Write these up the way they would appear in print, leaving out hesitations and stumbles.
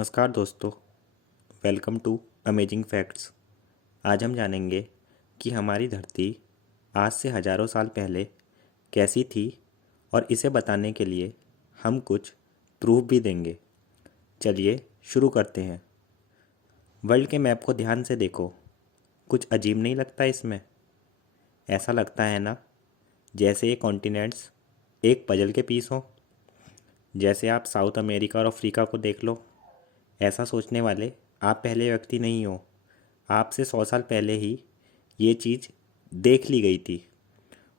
नमस्कार दोस्तों, welcome to amazing facts. आज हम जानेंगे कि हमारी धरती आज से हजारों साल पहले कैसी थी और इसे बताने के लिए हम कुछ प्रूफ भी देंगे। चलिए शुरू करते हैं। वर्ल्ड के मैप को ध्यान से देखो। कुछ अजीब नहीं लगता इसमें? ऐसा लगता है ना जैसे ये कॉन्टिनेंट्स एक पजल के पीस हों। जैसे आप साउथ अमेरिका और अफ्रीका को देख लो। ऐसा सोचने वाले आप पहले व्यक्ति नहीं हो। आपसे 100 साल पहले ही ये चीज़ देख ली गई थी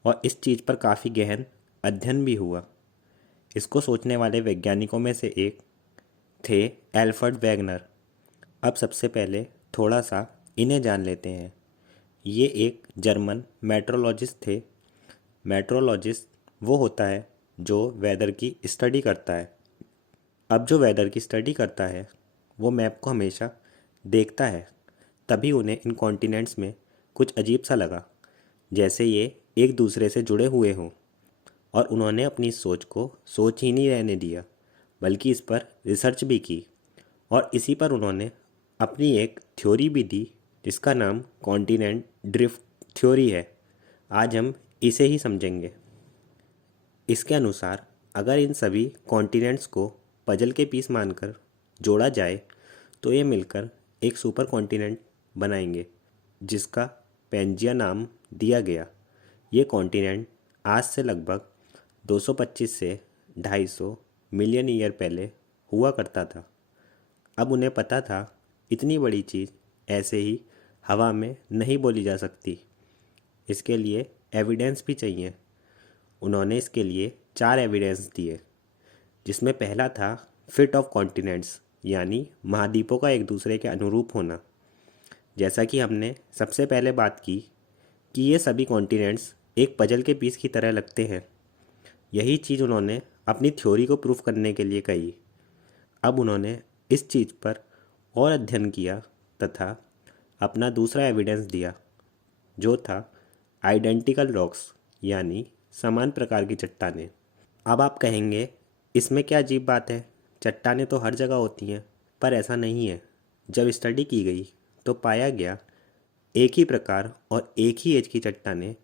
और इस चीज़ पर काफ़ी गहन अध्ययन भी हुआ। इसको सोचने वाले वैज्ञानिकों में से एक थे एल्फ्रेड वेगनर। अब सबसे पहले थोड़ा सा इन्हें जान लेते हैं। ये एक जर्मन मेट्रोलॉजिस्ट थे। मेट्रोलॉजिस्ट वो होता है जो वेदर की स्टडी करता है। अब जो वेदर की स्टडी करता है वो मैप को हमेशा देखता है। तभी उन्हें इन कॉन्टिनेंट्स में कुछ अजीब सा लगा, जैसे ये एक दूसरे से जुड़े हुए हों। और उन्होंने अपनी इस सोच को सोच ही नहीं रहने दिया, बल्कि इस पर रिसर्च भी की। और इसी पर उन्होंने अपनी एक थ्योरी भी दी, जिसका नाम कॉन्टिनेंट ड्रिफ्ट थ्योरी है। आज हम इसे ही समझेंगे। इसके अनुसार अगर इन सभी कॉन्टिनेंट्स को पजल के पीस मानकर जोड़ा जाए तो ये मिलकर एक सुपर कॉन्टिनेंट बनाएंगे, जिसका पेंजिया नाम दिया गया। ये कॉन्टिनेंट आज से लगभग 225 से 250 मिलियन ईयर पहले हुआ करता था। अब उन्हें पता था इतनी बड़ी चीज़ ऐसे ही हवा में नहीं बोली जा सकती। इसके लिए एविडेंस भी चाहिए। उन्होंने इसके लिए 4 एविडेंस दिए, जिसमें पहला था फिट ऑफ कॉन्टिनेंट्स, यानी महाद्वीपों का एक दूसरे के अनुरूप होना। जैसा कि हमने सबसे पहले बात की कि ये सभी कॉन्टिनेंट्स एक पजल के पीस की तरह लगते हैं। यही चीज़ उन्होंने अपनी थ्योरी को प्रूफ करने के लिए कही। अब उन्होंने इस चीज़ पर और अध्ययन किया तथा अपना दूसरा एविडेंस दिया, जो था आइडेंटिकल रॉक्स, यानी समान प्रकार की चट्टानें। अब आप कहेंगे इसमें क्या अजीब बात है, चट्टानें तो हर जगह होती हैं। पर ऐसा नहीं है। जब स्टडी की गई तो पाया गया एक ही प्रकार और एक ही एज की चट्टानें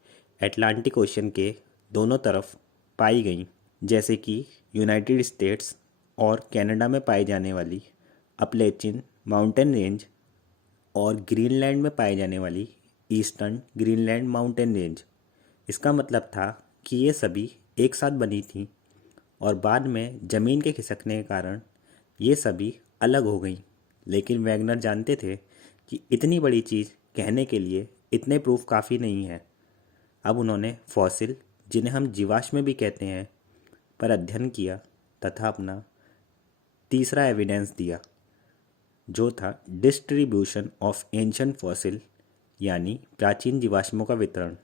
अटलांटिक ओशन के दोनों तरफ पाई गईं, जैसे कि यूनाइटेड स्टेट्स और कनाडा में पाई जाने वाली अपलेचिन माउंटेन रेंज और ग्रीनलैंड में पाई जाने वाली ईस्टर्न ग्रीनलैंड माउंटेन रेंज। इसका मतलब था कि ये सभी एक साथ बनी थीं और बाद में ज़मीन के खिसकने के कारण ये सभी अलग हो गईं। लेकिन वैगनर जानते थे कि इतनी बड़ी चीज़ कहने के लिए इतने प्रूफ काफ़ी नहीं है। अब उन्होंने फॉसिल, जिन्हें हम जीवाश्म भी कहते हैं, पर अध्ययन किया तथा अपना तीसरा एविडेंस दिया, जो था डिस्ट्रीब्यूशन ऑफ एंशिएंट फॉसिल, यानी प्राचीन जीवाश्मों का वितरण।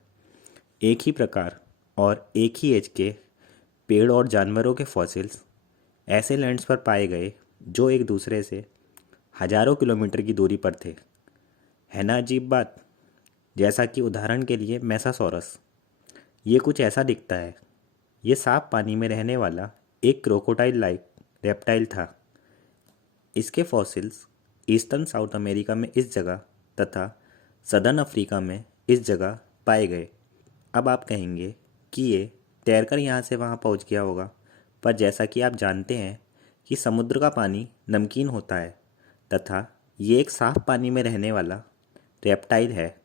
एक ही प्रकार और एक ही एज के पेड़ और जानवरों के फॉसिल्स ऐसे लैंड्स पर पाए गए जो एक दूसरे से हजारों किलोमीटर की दूरी पर थे। है ना अजीब बात? जैसा कि उदाहरण के लिए मेसासॉरस, ये कुछ ऐसा दिखता है। ये साफ पानी में रहने वाला एक क्रोकोडाइल लाइक रेप्टाइल था। इसके फॉसिल्स ईस्टर्न साउथ अमेरिका में इस जगह तथा सदर्न अफ्रीका में इस जगह पाए गए। अब आप कहेंगे कि ये तैरकर यहाँ से वहाँ पहुँच गया होगा, पर जैसा कि आप जानते हैं कि समुद्र का पानी नमकीन होता है तथा ये एक साफ पानी में रहने वाला रेप्टाइल है,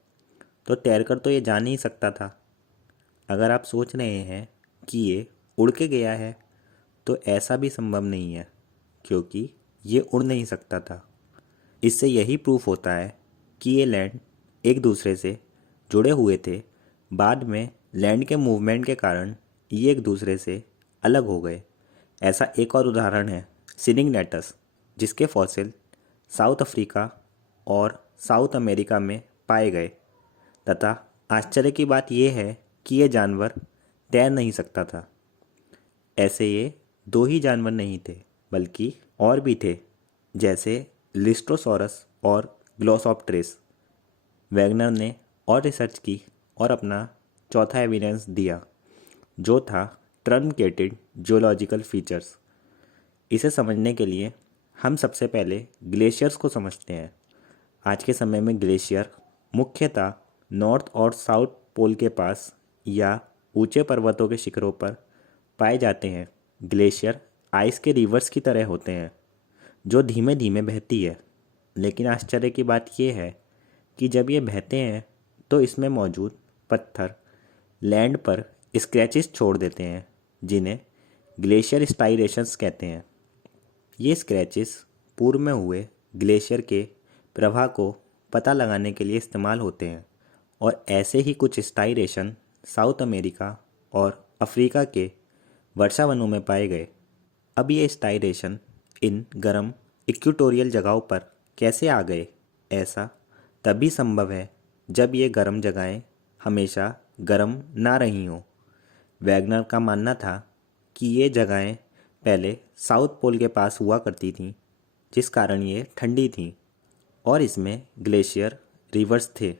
तो तैरकर तो ये जा नहीं सकता था। अगर आप सोच रहे हैं कि ये उड़ के गया है, तो ऐसा भी संभव नहीं है, क्योंकि ये उड़ नहीं सकता था। इससे यही प्रूफ होता है कि ये लैंड एक दूसरे से जुड़े हुए थे। बाद में लैंड के मूवमेंट के कारण ये एक दूसरे से अलग हो गए। ऐसा एक और उदाहरण है सिनिगनेटस, जिसके फॉसिल साउथ अफ्रीका और साउथ अमेरिका में पाए गए तथा आश्चर्य की बात यह है कि ये जानवर तैर नहीं सकता था। ऐसे ये 2 ही जानवर नहीं थे, बल्कि और भी थे, जैसे लिस्ट्रोसॉरस और ग्लोसॉप्टेरिस। वैगनर ने और रिसर्च की और अपना चौथा एविडेंस दिया, जो था ट्रंकेटेड जियोलॉजिकल फीचर्स। इसे समझने के लिए हम सबसे पहले ग्लेशियर्स को समझते हैं। आज के समय में ग्लेशियर मुख्यतः नॉर्थ और साउथ पोल के पास या ऊंचे पर्वतों के शिखरों पर पाए जाते हैं। ग्लेशियर आइस के रिवर्स की तरह होते हैं जो धीमे धीमे बहती है, लेकिन आश्चर्य की बात यह है कि जब ये बहते हैं तो इसमें मौजूद पत्थर लैंड पर स्क्रैचेस छोड़ देते हैं, जिन्हें ग्लेशियर स्टाइरेशंस कहते हैं। ये स्क्रैचेस पूर्व में हुए ग्लेशियर के प्रवाह को पता लगाने के लिए इस्तेमाल होते हैं, और ऐसे ही कुछ स्टाइरेशन साउथ अमेरिका और अफ्रीका के वर्षावनों में पाए गए। अब ये स्टाइरेशन इन गर्म इक्वेटोरियल जगहों पर कैसे आ गए? ऐसा तभी संभव है जब ये गर्म जगहें हमेशा गर्म ना रही हों। वैगनर का मानना था कि ये जगहें पहले साउथ पोल के पास हुआ करती थीं, जिस कारण ये ठंडी थीं और इसमें ग्लेशियर रिवर्स थे।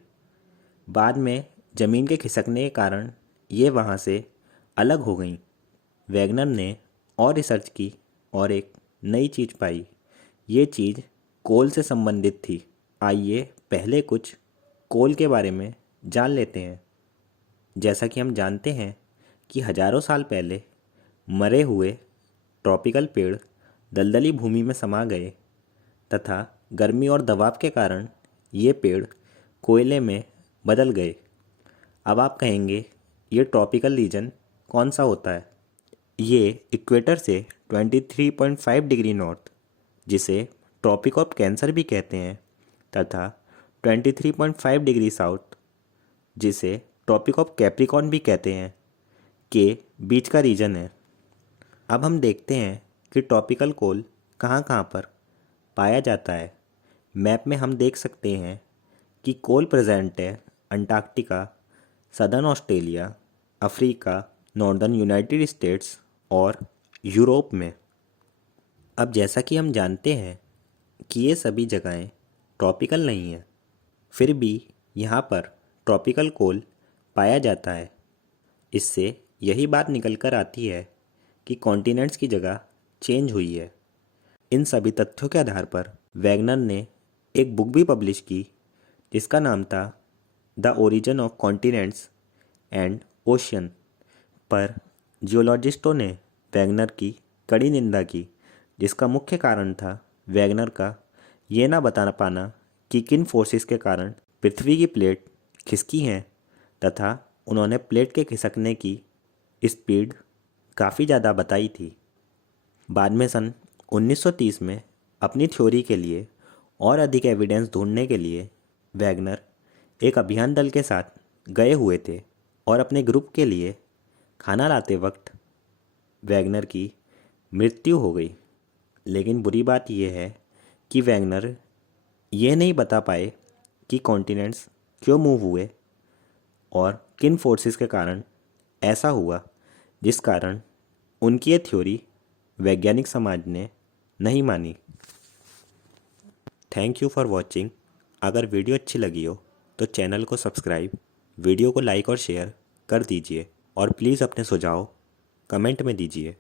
बाद में ज़मीन के खिसकने के कारण ये वहाँ से अलग हो गईं। वैगनर ने और रिसर्च की और एक नई चीज़ पाई। ये चीज़ कोल से संबंधित थी। आइए पहले कुछ कोल के बारे में जान लेते हैं। जैसा कि हम जानते हैं कि हजारों साल पहले मरे हुए ट्रॉपिकल पेड़ दलदली भूमि में समा गए तथा गर्मी और दबाव के कारण ये पेड़ कोयले में बदल गए। अब आप कहेंगे, ये ट्रॉपिकल रीजन कौन सा होता है? ये इक्वेटर से 23.5 डिग्री नॉर्थ, जिसे ट्रॉपिक ऑफ कैंसर भी कहते हैं, तथा 23.5 डिग्री साउथ, जिसे ट्रॉपिक ऑफ कैप्रिकॉर्न भी कहते हैं, के बीच का रीजन है। अब हम देखते हैं कि ट्रॉपिकल कोल कहाँ कहाँ पर पाया जाता है। मैप में हम देख सकते हैं कि कोल प्रेजेंट है Antarctica, southern Australia, Africa, northern United states और यूरोप में। अब जैसा कि हम जानते हैं कि ये सभी जगहें ट्रॉपिकल नहीं हैं, फिर भी यहाँ पर ट्रॉपिकल कोल पाया जाता है। इससे यही बात निकल कर आती है कि कॉन्टिनेंट्स की जगह चेंज हुई है। इन सभी तथ्यों के आधार पर वैगनर ने एक बुक भी पब्लिश की जिसका नाम था the origin of continents and ocean. पर जियोलॉजिस्टों ने वैगनर की कड़ी निंदा की, जिसका मुख्य कारण था वैगनर का ये ना बता पाना कि किन फोर्सेस के कारण पृथ्वी की प्लेट खिसकी हैं, तथा उन्होंने प्लेट के खिसकने की स्पीड काफ़ी ज़्यादा बताई थी। बाद में सन 1930 में अपनी थ्योरी के लिए और अधिक एविडेंस ढूंढने के लिए वैगनर एक अभियान दल के साथ गए हुए थे, और अपने ग्रुप के लिए खाना लाते वक्त वैगनर की मृत्यु हो गई। लेकिन बुरी बात यह है कि वैगनर ये नहीं बता पाए कि कॉन्टिनेंट्स क्यों मूव हुए और किन फोर्सेस के कारण ऐसा हुआ, जिस कारण उनकी ये थ्योरी वैज्ञानिक समाज ने नहीं मानी। Thank you for watching. अगर वीडियो अच्छी लगी हो तो चैनल को सब्सक्राइब, वीडियो को लाइक और शेयर कर दीजिए, और प्लीज़ अपने सुझाव कमेंट में दीजिए।